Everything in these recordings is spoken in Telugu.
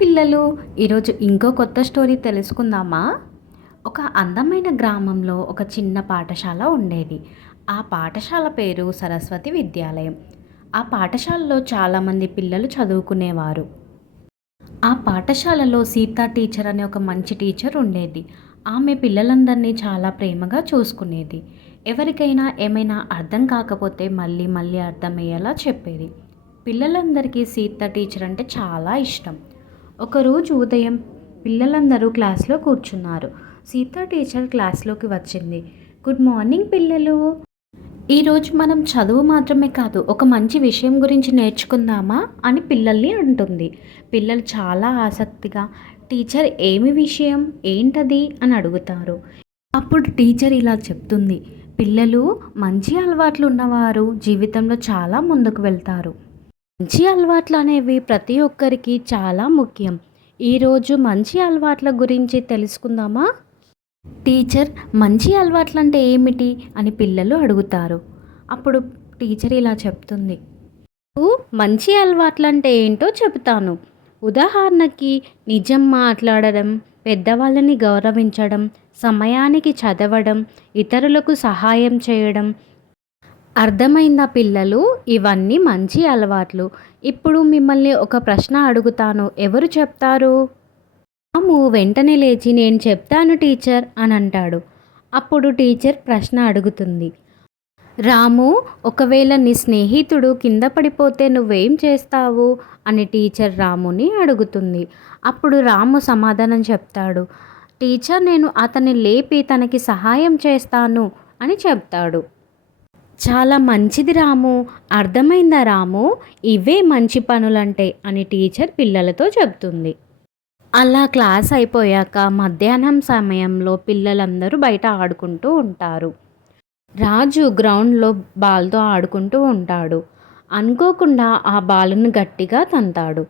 పిల్లలు ఈరోజు ఇంకో కొత్త స్టోరీ తెలుసుకుందామా? ఒక అందమైన గ్రామంలో ఒక చిన్న పాఠశాల ఉండేది. ఆ పాఠశాల పేరు సరస్వతి విద్యాలయం. ఆ పాఠశాలలో చాలామంది పిల్లలు చదువుకునేవారు. ఆ పాఠశాలలో సీత టీచర్ అనే ఒక మంచి టీచర్ ఉండేది. ఆమె పిల్లలందరినీ చాలా ప్రేమగా చూసుకునేది. ఎవరికైనా ఏమైనా అర్థం కాకపోతే మళ్ళీ మళ్ళీ అర్థమయ్యేలా చెప్పేది. పిల్లలందరికీ సీత టీచర్ అంటే చాలా ఇష్టం. ఒకరోజు ఉదయం పిల్లలందరూ క్లాస్లో కూర్చున్నారు. సీత టీచర్ క్లాస్లోకి వచ్చింది. గుడ్ మార్నింగ్ పిల్లలు. ఈరోజు మనం చదువు మాత్రమే కాదు, ఒక మంచి విషయం గురించి నేర్చుకుందామా అని పిల్లల్ని అంటుంది. పిల్లలు చాలా ఆసక్తిగా, టీచర్ ఏమి విషయం, ఏంటది అని అడుగుతారు. అప్పుడు టీచర్ ఇలా చెప్తుంది, పిల్లలు, మంచి అలవాట్లు ఉన్నవారు జీవితంలో చాలా ముందుకు వెళ్తారు. మంచి అలవాట్లు అనేవి ప్రతి ఒక్కరికి చాలా ముఖ్యం. ఈరోజు మంచి అలవాట్ల గురించి తెలుసుకుందామా? టీచర్, మంచి అలవాట్లు అంటే ఏమిటి అని పిల్లలు అడుగుతారు. అప్పుడు టీచర్ ఇలా చెప్తుంది, మంచి అలవాట్లు అంటే ఏంటో చెబుతాను. ఉదాహరణకి నిజం మాట్లాడడం, పెద్దవాళ్ళని గౌరవించడం, సమయానికి చదవడం, ఇతరులకు సహాయం చేయడం. అర్థమైందా పిల్లలు? ఇవన్నీ మంచి అలవాట్లు. ఇప్పుడు మిమ్మల్ని ఒక ప్రశ్న అడుగుతాను, ఎవరు చెప్తారు? రాము వెంటనే లేచి నేను చెప్తాను టీచర్ అని అంటాడు. అప్పుడు టీచర్ ప్రశ్న అడుగుతుంది, రాము, ఒకవేళ నీ స్నేహితుడు కింద పడిపోతే నువ్వేం చేస్తావు అని టీచర్ రాముని అడుగుతుంది. అప్పుడు రాము సమాధానం చెప్తాడు, టీచర్, నేను అతన్ని లేపి తనకి సహాయం చేస్తాను అని చెప్తాడు. చాలా మంచిది రాము, అర్థమైందా రాము? ఇవే మంచి పనులంటే అని టీచర్ పిల్లలతో చెప్తుంది. అలా క్లాస్ అయిపోయాక మధ్యాహ్నం సమయంలో పిల్లలందరూ బయట ఆడుకుంటూ ఉంటారు. రాజు గ్రౌండ్లో బాల్తో ఆడుకుంటూ ఉంటాడు. అనుకోకుండా ఆ బాలును గట్టిగా తంతాడు.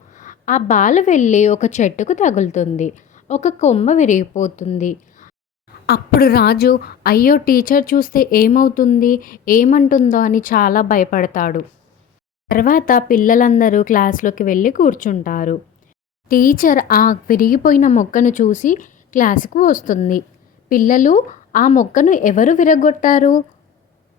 ఆ బాల్ వెళ్ళి ఒక చెట్టుకు తగులుతుంది. ఒక కొమ్మ విరిగిపోతుంది. అప్పుడు రాజు, అయ్యో, టీచర్ చూస్తే ఏమవుతుంది, ఏమంటుందో అని చాలా భయపడతాడు. తర్వాత పిల్లలందరూ క్లాస్లోకి వెళ్ళి కూర్చుంటారు. టీచర్ ఆ విరిగిపోయిన మొక్కను చూసి క్లాసుకు వస్తుంది. పిల్లలు, ఆ మొక్కను ఎవరు విరగొట్టారు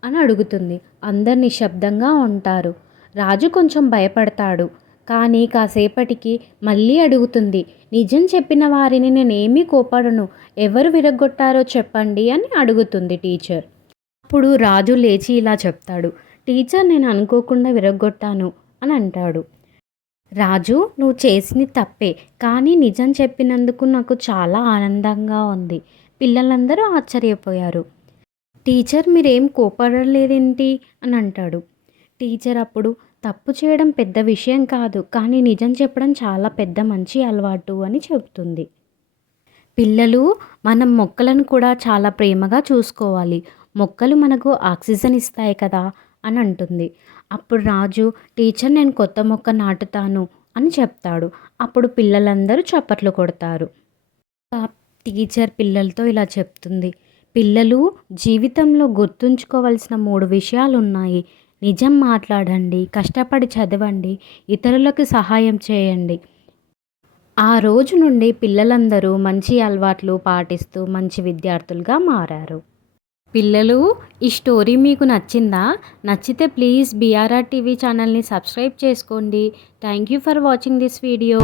అని అడుగుతుంది. అందరు నిశ్శబ్దంగా ఉంటారు. రాజు కొంచెం భయపడతాడు. కానీ కాసేపటికి మళ్ళీ అడుగుతుంది, నిజం చెప్పిన వారిని నేనేమీ కోపడను, ఎవరు విరగొట్టారో చెప్పండి అని అడుగుతుంది టీచర్. అప్పుడు రాజు లేచి ఇలా చెప్తాడు, టీచర్, నేను అనుకోకుండా విరగొట్టాను అని అంటాడు. రాజు, నువ్వు చేసింది తప్పే, కానీ నిజం చెప్పినందుకు నాకు చాలా ఆనందంగా ఉంది. పిల్లలందరూ ఆశ్చర్యపోయారు. టీచర్, మీరేం కోపడలేదేంటి అని అంటాడు. టీచర్ అప్పుడు, తప్పు చేయడం పెద్ద విషయం కాదు, కానీ నిజం చెప్పడం చాలా పెద్ద మంచి అలవాటు అని చెబుతుంది. పిల్లలు, మనం మొక్కలను కూడా చాలా ప్రేమగా చూసుకోవాలి. మొక్కలు మనకు ఆక్సిజన్ ఇస్తాయి కదా అని అంటుంది. అప్పుడు రాజు, టీచర్, నేను కొత్త మొక్క నాటుతాను అని చెప్తాడు. అప్పుడు పిల్లలందరూ చప్పట్లు కొడతారు. టీచర్ పిల్లలతో ఇలా చెప్తుంది, పిల్లలు, జీవితంలో గుర్తుంచుకోవాల్సిన 3 విషయాలు ఉన్నాయి. నిజం మాట్లాడండి, కష్టపడి చదవండి, ఇతరులకు సహాయం చేయండి. ఆ రోజు నుండి పిల్లలందరూ మంచి అలవాట్లు పాటిస్తూ మంచి విద్యార్థులుగా మారారు. పిల్లలు, ఈ స్టోరీ మీకు నచ్చిందా? నచ్చితే ప్లీజ్ BRR టీవీ ఛానల్ని సబ్స్క్రైబ్ చేసుకోండి. Thank you for watching this video.